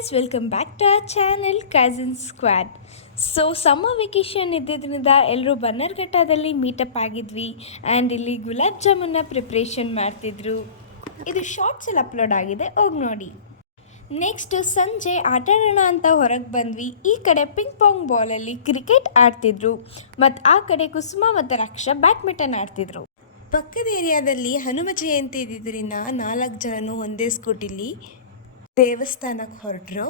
guys, welcome back to our channel Cousin Squad. So summer vacation ಇದ್ದಿದ್ದರಿಂದ ಎಲ್ಲರೂ ಬನ್ನರ್ಘಟ್ಟದಲ್ಲಿ meetup ಆಗಿದ್ವಿ and ಇಲ್ಲಿ ಗುಲಾಬ್ ಜಾಮೂನ್ನ preparation ಮಾಡ್ತಿದ್ರು. ಇದು ಶಾರ್ಟ್ಸ್ ಎಲ್ಲ ಅಪ್ಲೋಡ್ ಆಗಿದೆ, ಹೋಗಿ ನೋಡಿ. ನೆಕ್ಸ್ಟ್ ಸಂಜೆ ಆಟಾಡೋಣ ಅಂತ ಹೊರಗೆ ಬಂದ್ವಿ. ಈ ಕಡೆ ಪಿಂಗ್ ಪಾಂಗ್ ಬಾಲಲ್ಲಿ ಕ್ರಿಕೆಟ್ ಆಡ್ತಿದ್ರು ಮತ್ತು ಆ ಕಡೆ ಕುಸುಮ ಮತ್ತು ರಕ್ಷಾ ಬ್ಯಾಡ್ಮಿಂಟನ್ ಆಡ್ತಿದ್ರು. ಪಕ್ಕದ ಏರಿಯಾದಲ್ಲಿ ಹನುಮ ಜಯಂತಿ ಇದ್ದಿದ್ದರಿಂದ 4 ಜನನು ಒಂದೇ ಸ್ಕೂಟಿಲಿ ದೇವಸ್ಥಾನಕ್ಕೆ ಹೊರಟ್ರು.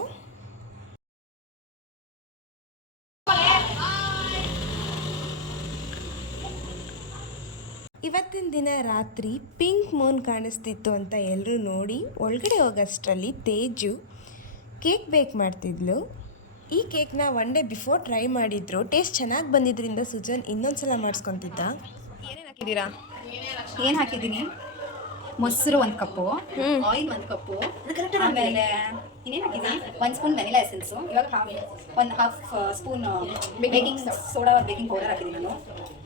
ಇವತ್ತಿನ ದಿನ ರಾತ್ರಿ ಪಿಂಕ್ ಮೂನ್ ಕಾಣಿಸ್ತಿತ್ತು ಅಂತ ಎಲ್ಲರೂ ನೋಡಿ ಒಳಗಡೆ ಹೋಗೋಷ್ಟರಲ್ಲಿ ತೇಜು ಕೇಕ್ ಬೇಕ್ ಮಾಡ್ತಿದ್ಲು. ಈ ಕೇಕ್ನ 1 ಡೇ ಬಿಫೋರ್ ಟ್ರೈ ಮಾಡಿದ್ರು. ಟೇಸ್ಟ್ ಚೆನ್ನಾಗಿ ಬಂದಿದ್ದರಿಂದ ಸುಜನ್ ಇನ್ನೊಂದ್ಸಲ ಮಾಡಿಸ್ಕೊತಿದ್ದ. ಏನೇನು ಹಾಕಿದ್ದೀರಾ? ಏನು ಹಾಕಿದ್ದೀನಿ? ಮೊಸರು 1 ಕಪ್ಪು, ಆಯಿಲ್ 1 ಕಪ್ಪು, ಆಮೇಲೆ ಇನ್ನೇನು ಹಾಕಿದ್ದೀನಿ? 1 ಸ್ಪೂನ್ ವೆನಿಲಾ ಎಸೆನ್ಸು, ಇವಾಗ half spoon baking soda baking powder ಹಾಕಿದ್ದೀನಿ ನಾನು.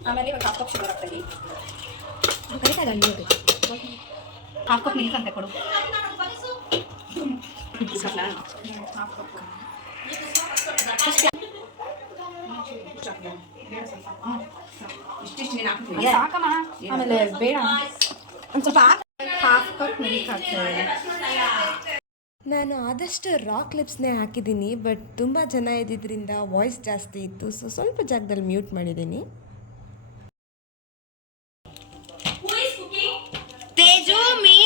ಆಮೇಲೆ ಇವಾಗ ಹಾಫ್ ಕಪ್ ಶುಗರ್ ಹಾಕ್ತೀನಿ. ಹಾಫ್ ಕಪ್ ಮಿಲ್ಕ್ ಅಂತ ಕೊಡು. ಹಾಫ್ ಕಪ್ ಸಾಕಮ್ಮ, ಆಮೇಲೆ ಬೇಡ ಒಂದು ಸ್ವಲ್ಪ ಹಾಫ್ ಕಪ್ ಮಿಲ್ಕ್ ಹಾಕ್ತೇವೆ. ನಾನು ಆದಷ್ಟು ರಾಕ್ ಲಿಪ್ಸ್ನೇ ಹಾಕಿದ್ದೀನಿ, ಬಟ್ ತುಂಬ ಜನ ಇದ್ದಿದ್ದರಿಂದ ವಾಯ್ಸ್ ಜಾಸ್ತಿ ಇತ್ತು, ಸೊ ಸ್ವಲ್ಪ ಜಾಗದಲ್ಲಿ ಮ್ಯೂಟ್ ಮಾಡಿದ್ದೀನಿ. ತೇಜು ಮೀ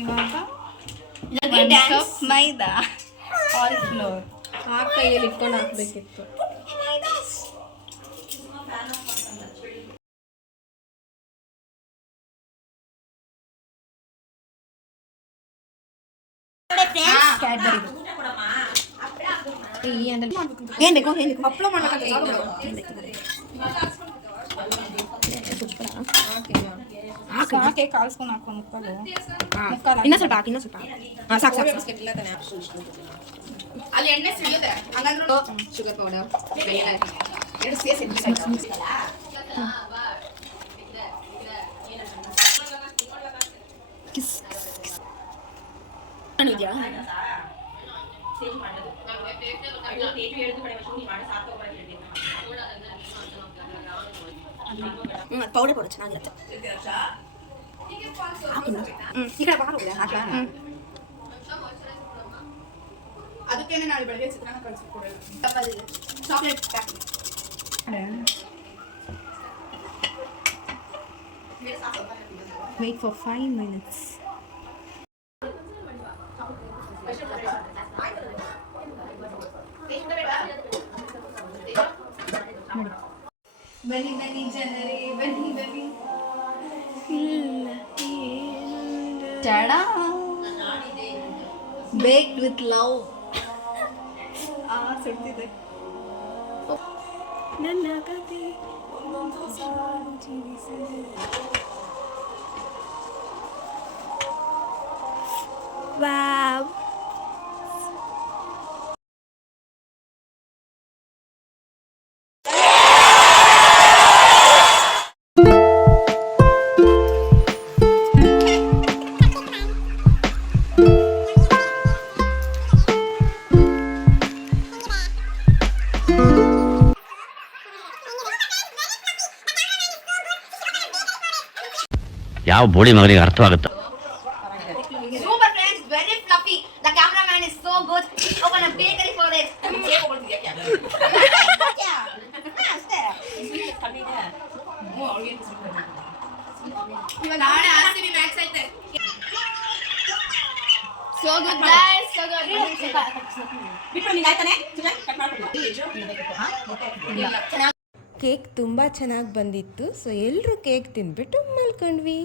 ಇವಾಗ ಕಪ್ ಮೈದಾ ಆಲ್ ಫ್ಲೋರ್ ಆ ಕೈಯಲ್ಲಿ ಇಟ್ಕೊಂಡು ಹಾಕಬೇಕಿತ್ತು. ಏನ್ ಬೇಕು ಹಪ್ಪಳ ಮಾಡ್ಬೇಕಾದ್ರೆ ಕಾಲ್ ಸ್ಪೂನ್ ಹಾಕೋ ಮುಕ್ಕಾಲು ಇನ್ನೂ ಸ್ವಲ್ಪ ಹಾಕಿ, ಇನ್ನೂ ಸ್ವಲ್ಪ ಸಾಕು ಸಾಕು. ಅಲ್ಲಿ ಎಣ್ಣೆ ಸಿಗುತ್ತೆ, ಹಂಗಾದ್ರೂ ಶುಗರ್ ಪೌಡರ್ ಎರಡು ಸೇರಿಸಿ ಇದೆಯಾ? ಪೌಡರ್ ಪೌಡರ್ ಚೆನ್ನಾಗಿರುತ್ತೆ. ಈ ಕಡೆ ಬಾರ ಅದಕ್ಕೇನೆ ನಾಳೆ ಬೆಳಗ್ಗೆ ಚಿತ್ರಾನ್ನ ಕಳಿಸ್ಕೊಡೋದು. Chocolate wait for 5 minutes. ಬನ್ನಿ ಬನ್ನಿ ಜನರೇ, ಬನ್ನಿ ಬನ್ನಿ. Tada, baked with love. ಸುಡ್ತಿದೆ ನನ್ನ ಕತೆ. ವಾವ್, ಯಾವ ಬೋಳಿ ಮಗನಿಗೆ ಅರ್ಥವಾಗುತ್ತೆ? Super friends, very fluffy. The cameraman is so good. Open a bakery for it. So good guys, so good. Cake ತುಂಬ ಚೆನ್ನಾಗಿ ಬಂದಿತ್ತು, ಸೊ ಎಲ್ಲರೂ ಕೇಕ್ ತಿಂದ್ಬಿಟ್ಟು ಮಲ್ಕೊಂಡ್ವಿ.